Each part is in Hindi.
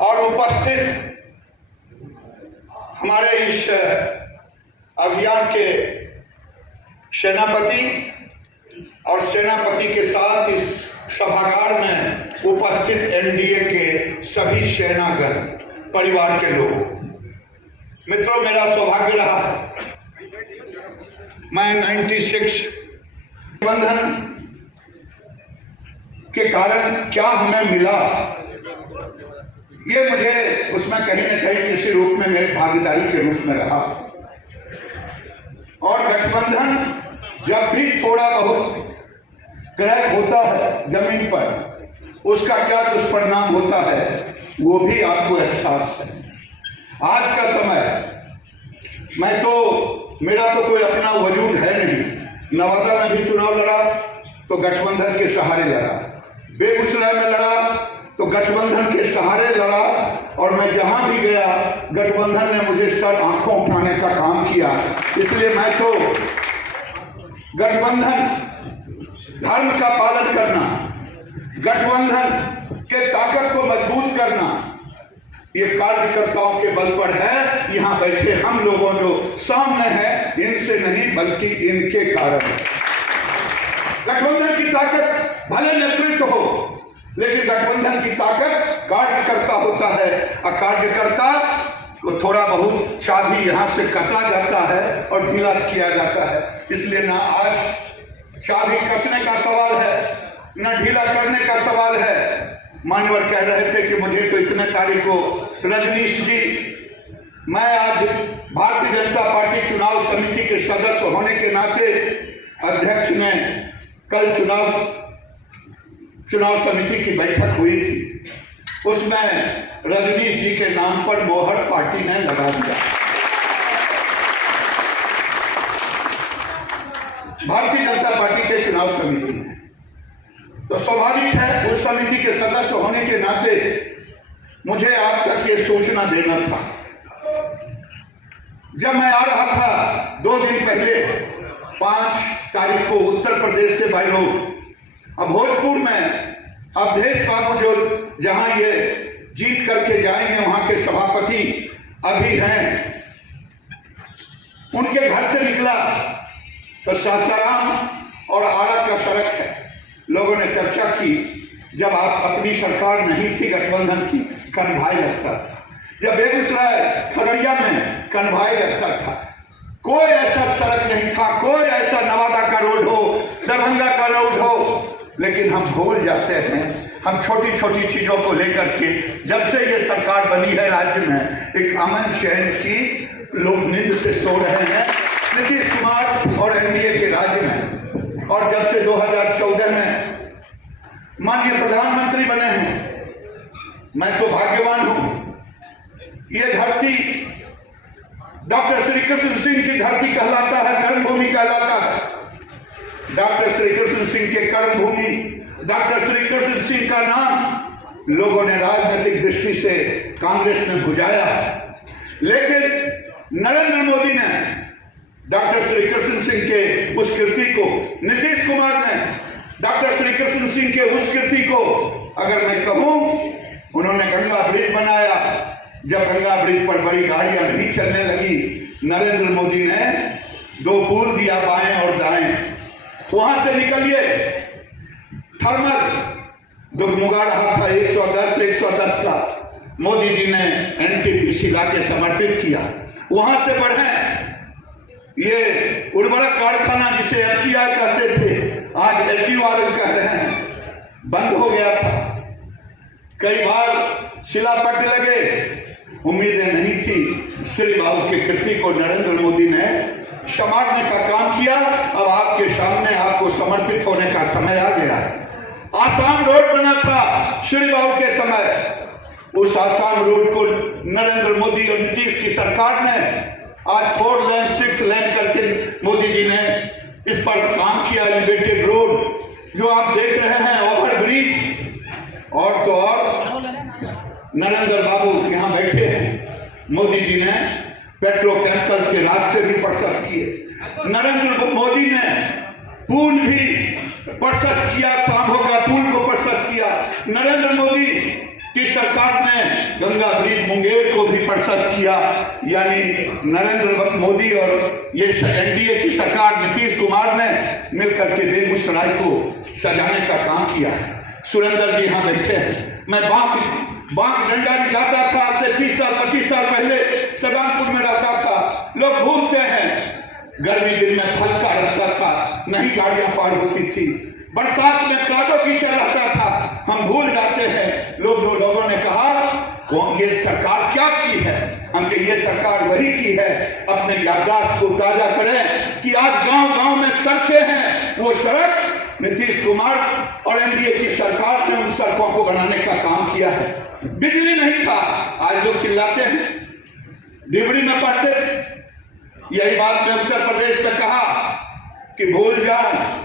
और उपस्थित हमारे इस अभियान के सेनापति और सेनापति के साथ इस सभागार में उपस्थित एनडीए के सभी सेनागण परिवार के लोग, मित्रों, मेरा सौभाग्य रहा मैं 96 बंधन के कारण क्या हमें मिला, ये मुझे उसमें कहीं न कहीं किसी रूप में मेरे भागीदारी के रूप में रहा। और गठबंधन जब भी थोड़ा बहुत क्रैक होता है जमीन पर, उसका क्या दुष्परिणाम होता है वो भी आपको एहसास है। आज का समय मेरा तो कोई अपना वजूद है नहीं। नवादा में भी चुनाव लड़ा तो गठबंधन के सहारे लड़ा, बेगूसराय में लड़ा तो गठबंधन के सहारे लड़ा, और मैं जहां भी गया गठबंधन ने मुझे सर आंखों उठाने का काम किया। इसलिए मैं तो गठबंधन धर्म का पालन करना, गठबंधन के ताकत को मजबूत करना, ये कार्यकर्ताओं के बल पर है। यहाँ बैठे हम लोगों जो सामने हैं, इनसे नहीं बल्कि इनके कारण। गठबंधन की ताकत भले नेतृत्व हो, लेकिन गठबंधन की ताकत कार्यकर्ता होता है, और कार्यकर्ता को थोड़ा बहुत चाबी यहाँ से कसा जाता है और ढीला किया जाता है। इसलिए ना आज चाबी कसने का सवाल है, न ढीला करने का सवाल है। मान्यवर कह रहे थे कि मुझे तो इतने तारीख को रजनीश जी, मैं आज भारतीय जनता पार्टी चुनाव समिति के सदस्य होने के नाते अध्यक्ष ने कल चुनाव समिति की बैठक हुई थी, उसमें रजनीश जी के नाम पर मोहर पार्टी ने लगा दिया। भारतीय जनता पार्टी के चुनाव समिति में तो स्वाभाविक है, उस समिति के सदस्य होने के नाते मुझे आप तक ये सूचना देना था। जब मैं आ रहा था 2 दिन पहले 5 तारीख को उत्तर प्रदेश से भाई लोग, अब भोजपुर में अवधेश बाबू जो जहां ये जीत करके जाएंगे, वहां के सभापति अभी हैं, उनके घर से निकला तो सासाराम और आरा का सड़क है। लोगों ने चर्चा की, जब आप अपनी सरकार नहीं थी गठबंधन की, कन्भाई लगता था। जब बेगूसराय खगड़िया में कन्भाई लगता था, कोई ऐसा सड़क नहीं था, कोई ऐसा नवादा का रोड हो, दरभंगा का रोड हो, लेकिन हम भूल जाते हैं। हम छोटी छोटी चीजों को लेकर के, जब से ये सरकार बनी है राज्य में, एक अमन चैन की लोग नींद से सो रहे हैं नीतीश कुमार और एनडीए के राज्य में। और जब से 2014 में माननीय प्रधानमंत्री बने हैं, मैं तो भाग्यवान हूं। ये धरती डॉक्टर श्री कृष्ण सिंह की धरती कहलाता है, कर्मभूमि कहलाता है। डॉक्टर श्री कृष्ण सिंह के कर्मभूमि, डॉक्टर श्री कृष्ण सिंह का नाम लोगों ने राजनीतिक दृष्टि से कांग्रेस ने बुझाया, लेकिन नरेंद्र मोदी ने डॉक्टर श्री कृष्ण सिंह के उस कृति को, नीतीश कुमार ने डॉक्टर श्री कृष्ण सिंह के उस कृति को, अगर मैं कहूं, उन्होंने गंगा ब्रिज बनाया। जब गंगा ब्रिज पर बड़ी गाड़ियां नहीं चलने लगी, नरेंद्र मोदी ने 2 पुल दिया, बाएं और दाएं। वहां से निकलिए, थर्मल डुगमुगा रहा था 110 का, मोदी जी ने एनटीपीसी ला के समर्पित किया। वहां से बढ़े, ये उर्वरक कारखाना जिसे एफसीआई कहते थे, आज एचयूआरएल कहते हैं, बंद हो गया था। कई बार शिलापट लगे, उम्मीदें नहीं थी। श्री बाबू की कृति को नरेंद्र मोदी ने संवारने का काम किया। अब आपके सामने आपको समर्पित होने का समय आ गया। आसाम रोड बना था श्री बाबू के समय, उस आसाम रोड को नरेंद्र मोदी और नीतीश की सरकार ने आज 4 लेन 6 लेन करके मोदी जी ने इस पर काम किया। एलिवेटेड रोड जो आप देख रहे हैं, ओवर ब्रिज, और तो और नरेंद्र बाबू यहाँ बैठे हैं। मोदी जी ने पेट्रोकेमिकल्स के रास्ते भी प्रशस्त किए। नरेंद्र मोदी ने पुल भी प्रशस्त किया, शाम होगा पुल को प्रशस्त किया। नरेंद्र मोदी कि सरकार ने गंगा ब्रिज मुंगेर को भी प्रशस्त किया, यानी नरेंद्र मोदी और ये एनडीए की सरकार नीतीश कुमार ने मिलकर के बेगूसराय को सजाने का काम किया है। सुरेंद्र जी यहाँ बैठे हैं। मैं बांक डंडा जाता था, आज से 30 साल 25 साल पहले सदानपुर में रहता था। लोग भूलते हैं, गर्मी दिन में फलका रहता था, नहीं गाड़ियां पार होती थी, बरसात में कादो कीचड़ रहता था, हम भूल जाते हैं। लोगों ने कहा ये सरकार क्या की है, हम कहे ये सरकार वही की है। अपने याददाश्त को ताजा करें कि आज गांव-गांव में सड़कें हैं, वो सड़क नीतीश कुमार और एनडीए की सरकार ने उन सड़कों को बनाने का काम किया है। बिजली नहीं था, आज लोग चिल्लाते हैं, डिबरी में पढ़ते थे। यही बात मैं उत्तर प्रदेश में कहा कि भूल जाए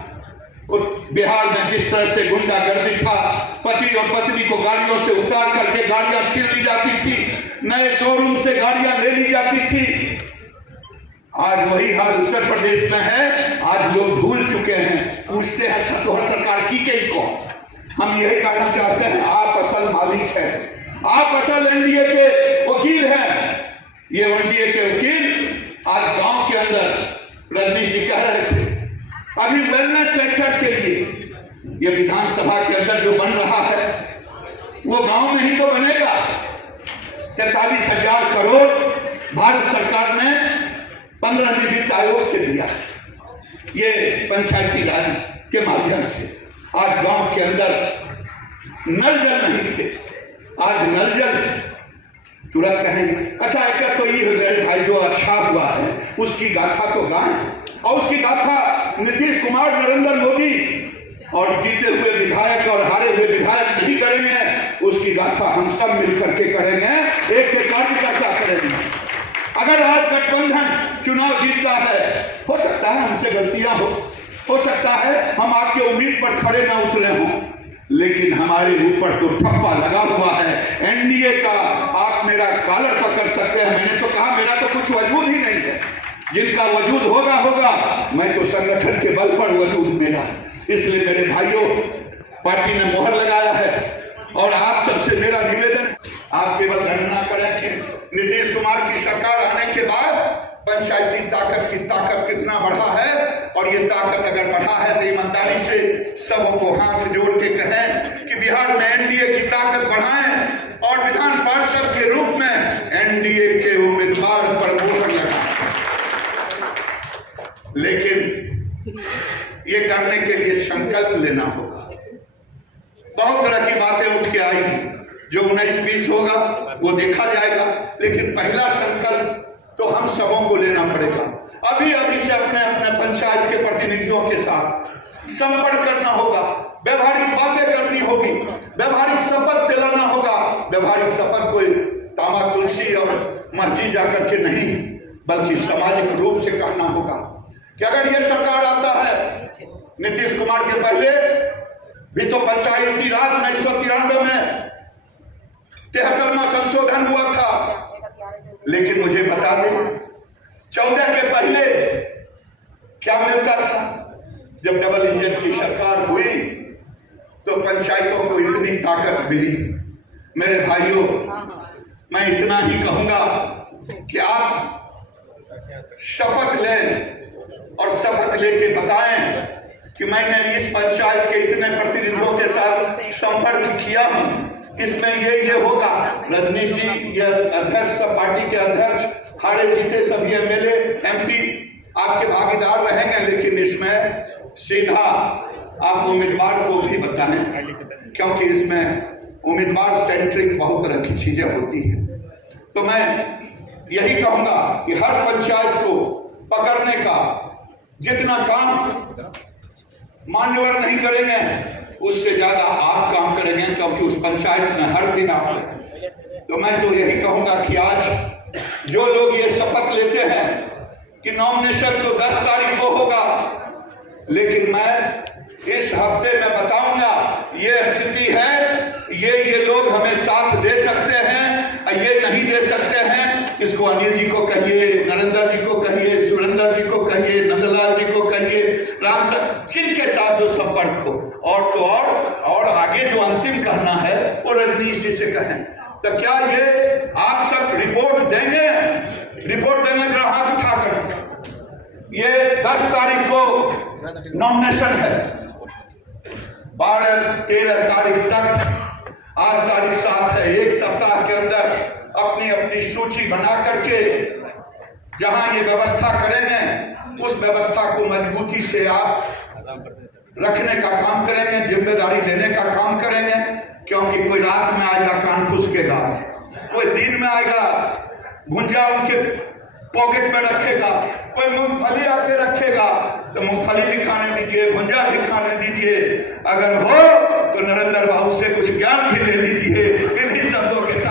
बिहार में जिस तरह से गुंडागर्दी था, पति और पत्नी को गाड़ियों से उतार करके गाड़ियां छीन ली जाती थी, नए शोरूम से गाड़ियां ले ली जाती थी। आज वही हाल उत्तर प्रदेश में है। आज लोग भूल चुके हैं, पूछते हैं अच्छा तो हर सरकार की कहीं को। हम यही कहना चाहते हैं, आप असल मालिक है, आप असल एनडीए के वकील हैं। ये एनडीए के वकील आज गांव के अंदर रजनीश जी कह रहे थे, अभी वेलनेस सेक्टर के लिए ये विधानसभा के अंदर जो बन रहा है वो गांव में ही तो बनेगा। 43,000 करोड़ भारत सरकार ने 15वीं वित्त आयोग से दिया, ये पंचायती राज के माध्यम से। आज गांव के अंदर नल जल नहीं थे, आज नल जल तुरंत कहेंगे अच्छा एक तो ये मेरे भाई जो अच्छा हुआ है उसकी गाथा तो गाएं, और उसकी गाथा नीतीश कुमार, नरेंद्र मोदी और जीते हुए विधायक और हारे हुए विधायक नहीं करेंगे, उसकी गाथा हम सब मिलकर के करेंगे, एक कार्यकर्ता करेंगे। अगर आज गठबंधन चुनाव जीतता है, हो सकता है हमसे गलतियां हो सकता है हम आपके उम्मीद पर खड़े ना उतरे हों, लेकिन हमारे ऊपर तो ठप्पा लगा हुआ है एनडीए का। आप मेरा कॉलर पकड़ सकते हैं, मैंने तो कहा मेरा तो कुछ वजूद ही नहीं है, जिनका वजूद होगा, मैं तो संगठन के बल पर वजूद मेरा। इसलिए मेरे भाइयों, पार्टी ने मोहर लगाया है और आप सबसे मेरा निवेदन, आप केवल गणना करें कि नीतीश कुमार की सरकार आने के बाद पंचायती ताकत की ताकत कितना बढ़ा है, और ये ताकत अगर बढ़ा है तो ईमानदारी से सबको हाथ जोड़ के कहें कि बिहार में एनडीए की ताकत बढ़ाएं और विधान पार्षद के रूप में एनडीए के उम्मीदवार पर मोहर लगाएं। लेकिन ये करने के लिए संकल्प लेना होगा। बहुत तरह की बातें उठ के आएगी, जो 19-20 होगा वो देखा जाएगा, लेकिन पहला संकल्प तो हम सबों को लेना पड़ेगा। अभी से अपने अपने पंचायत के प्रतिनिधियों के साथ संपर्क करना होगा, व्यवहारिक बातें करनी होगी, व्यवहारिक शपथ दिलाना होगा। व्यवहारिक शपथ कोई तामा तुलसी और मस्जिद जाकर के नहीं, बल्कि सामाजिक रूप से कहना होगा कि अगर ये सरकार आता है, नीतीश कुमार के पहले भी तो पंचायती राज 1993 में 73वां संशोधन हुआ था, लेकिन मुझे बता दें 14 के पहले क्या मिलता था। जब डबल इंजन की सरकार हुई तो पंचायतों को इतनी ताकत मिली। मेरे भाइयों, मैं इतना ही कहूंगा कि आप शपथ लें और शपथ लेके बताएं कि मैंने इस पंचायत के इतने प्रतिनिधियों के साथ संपर्क किया हूं, इसमें ये होगा। रजनीश जी ये अध्यक्ष, सब पार्टी के अध्यक्ष, हारे जीते सभी एमएलए एमपी आपके भागीदार रहेंगे, लेकिन इसमें सीधा आप उम्मीदवार को भी बताएं, क्योंकि इसमें उम्मीदवार सेंट्रिक बहुत तरह की चीजें होती हैं। तो मैं यही कहूंगा कि हर पंचायत को पकड़ने का जितना काम मान्यवर नहीं करेंगे, उससे ज्यादा आप काम करेंगे, क्योंकि उस पंचायत में हर दिन आप हैं। तो मैं तो यही कहूंगा कि आज जो लोग ये शपथ लेते हैं कि नॉमिनेशन तो 10 तारीख को होगा, लेकिन मैं इस हफ्ते में बताऊंगा ये स्थिति है, ये लोग हमें साथ दे सकते हैं, ये नहीं दे सकते हैं। इसको अनिल जी को कहिए, नरेंद्र जी को कहिए, सुरेंद्र जी को कहिए, नंदलाल जी को कहिए, राम सर, जिनके साथ जो संपर्क हो, और तो और और आगे जो अंतिम कहना है वो रजनीश जी से कहें। तो क्या ये आप सब रिपोर्ट देंगे? रिपोर्ट देंगे जरा हाथ उठाकर। ये 10 तारीख को नॉमिनेशन है, 12-13 तारीख तक, आज तारीख 7 है, एक सप्ताह के अंदर अपनी अपनी सूची बना करके जहां ये व्यवस्था करेंगे उस व्यवस्था को मजबूती से आप रखने का काम करेंगे, जिम्मेदारी लेने का काम करेंगे। क्योंकि कोई रात में आएगा कान फुसकेगा, कोई दिन में आएगा भुंजा उनके पॉकेट में रखेगा, कोई मूंगफली आके रखेगा तो मूंगफली भी खाने दीजिए, भुंजा भी खाने दीजिए, अगर हो तो नरेंद्र बाबू से कुछ ज्ञान भी ले लीजिए। इन्हीं शब्दों के साथ